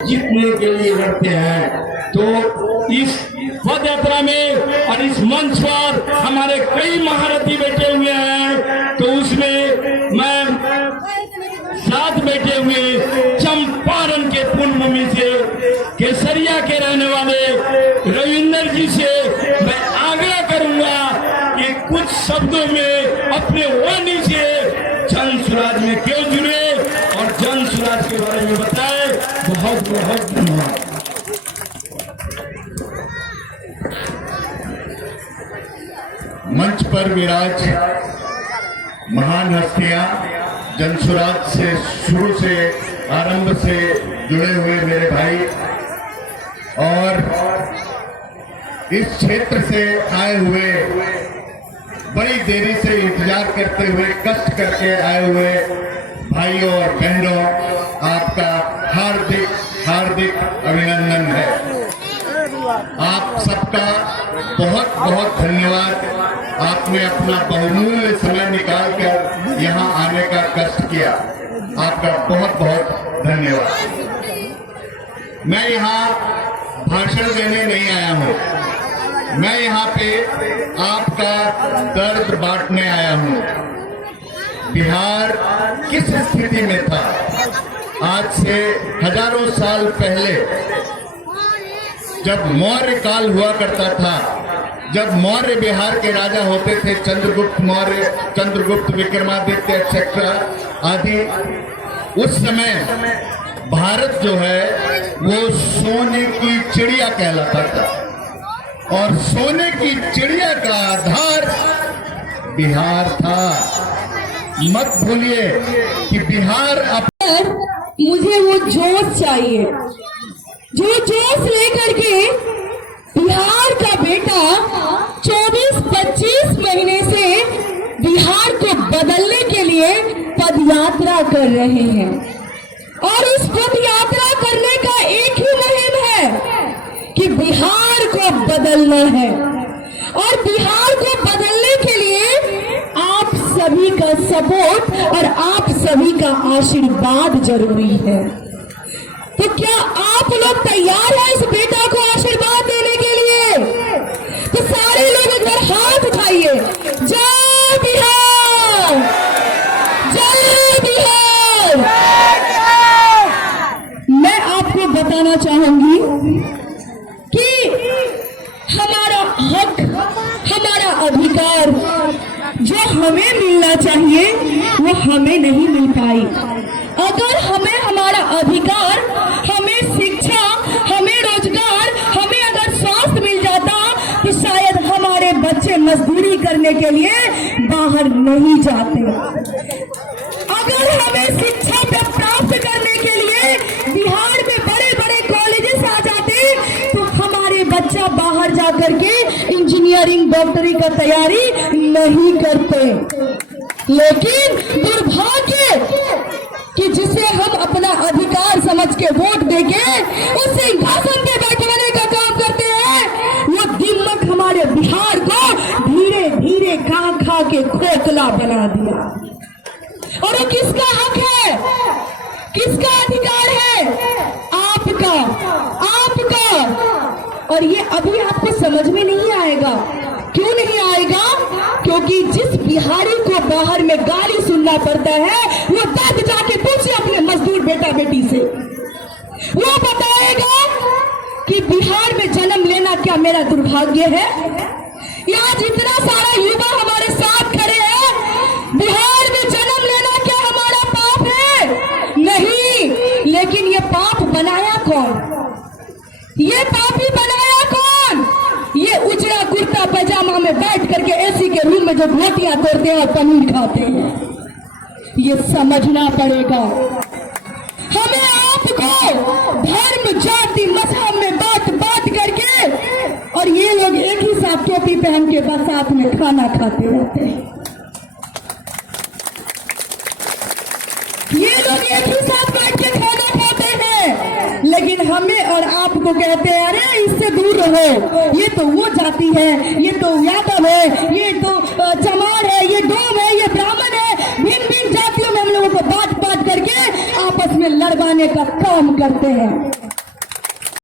जीतने के लिए लड़ते हैं। तो इस पद यात्रा में और इस मंच पर हमारे कई महारथी बैठे हुए हैं। तो उसमें मैं साथ बैठे हुए चंपारण के पुण्यभूमि से केसरिया के रहने वाले रविंदर जी से मैं आग्रह करूंगा कि कुछ शब्दों में अपने वाणी से जन स्वराज में क्यों जुड़े और जन स्वराज के बारे में बताए। बहुत बहुत धन्यवाद। मंच पर विराज महान हस्तियां, जन स्वराज से शुरू से आरंभ से जुड़े हुए मेरे भाई और इस क्षेत्र से आए हुए, बड़ी देरी से इंतजार करते हुए, कष्ट करके आए हुए भाइयों और बहनों, आपका हार्दिक हार्दिक अभिनंदन है। आप सबका बहुत बहुत धन्यवाद। आपने अपना बहुमूल्य समय निकालकर यहाँ आने का कष्ट किया, आपका बहुत बहुत धन्यवाद। मैं यहाँ भाषण देने नहीं आया हूँ, मैं यहाँ पे आपका दर्द बांटने आया हूँ। बिहार किस स्थिति में था आज से हजारों साल पहले, जब मौर्य काल हुआ करता था, जब मौर्य बिहार के राजा होते थे, चंद्रगुप्त मौर्य, चंद्रगुप्त विक्रमादित्य एक्सेट्रा आदि, उस समय भारत जो है वो सोने की चिड़िया कहलाता था और सोने की चिड़िया का आधार बिहार था। मत भूलिए कि बिहार मुझे वो जोश चाहिए जो जोश लेकर के बिहार का बेटा 24-25 महीने से बिहार को बदलने के लिए पदयात्रा कर रहे हैं। और इस पदयात्रा करने का एक ही मुहिम है कि बिहार को बदलना है। और बिहार को बदलने के लिए आप सभी का सपोर्ट और आप सभी का आशीर्वाद जरूरी है। तो क्या आप लोग तैयार हैं इस बेटा को आशीर्वाद देने के लिए? तो सारे लोग एक बार हाथ उठाइए। जय बिहार, जय बिहार। मैं आपको बताना चाहूंगी कि हमारा हक, हमारा अधिकार जो हमें मिलना चाहिए वो हमें नहीं मिल पाई। अगर हमें हमारा अधिकार, हमें शिक्षा, हमें रोजगार, हमें अगर स्वास्थ्य मिल जाता तो शायद हमारे बच्चे मजदूरी करने के लिए बाहर नहीं जाते। अगर हमें शिक्षा प्राप्त करने के लिए बिहार में बड़े बड़े कॉलेजेस आ जाते तो हमारे बच्चा बाहर जाकर के इंजीनियरिंग, डॉक्टरी का तैयारी नहीं करते। लेकिन दुर्भाग्य कि जिसे हम अपना अधिकार समझ के वोट देके उस सिंहासन पे बैठाने का काम करते हैं, वो दिमाग हमारे बिहार को धीरे धीरे खा खा के खोखला बना दिया। और वो किसका हक है, किसका अधिकार है? आपका, आपका। और ये अभी आपको समझ में नहीं आएगा। क्यों नहीं आएगा? क्योंकि जिस बिहारी को बाहर में गाली सुनना पड़ता है वो तब जाके पूछे अपने मजदूर बेटा बेटी से, वो बताएगा कि बिहार में जन्म लेना क्या मेरा दुर्भाग्य है? यहाँ जितना सारा युवा हमारे साथ खड़े हैं, बिहार में जन्म लेना क्या हमारा पाप है? नहीं। लेकिन ये पाप बनाया कौन? ये पापी बनाया कौन? ये उजड़ा कुर्ता पैजामा में बैठ करके एसी के रूम में जो रोटियां तोड़ते हैं और पनीर खाते हैं, ये समझना पड़ेगा। हमें आपको धर्म, जाति, मजहब में बात बात करके, और ये लोग एक ही साथ टोपी पहन के बस साथ में खाना खाते रहते हैं। ये लोग एक ही साथ बैठ के खाना खाते हैं, लेकिन हमें और आपको कहते हैं अरे इससे दूर रहो, ये तो वो जाति है, ये तो यादव है, ये तो चमार है, ये डोम है, ये ब्राह्मण है। भिन्न भिन्न जातियों में हम लोगों को बांट बांट करके आपस में लड़वाने का काम करते हैं।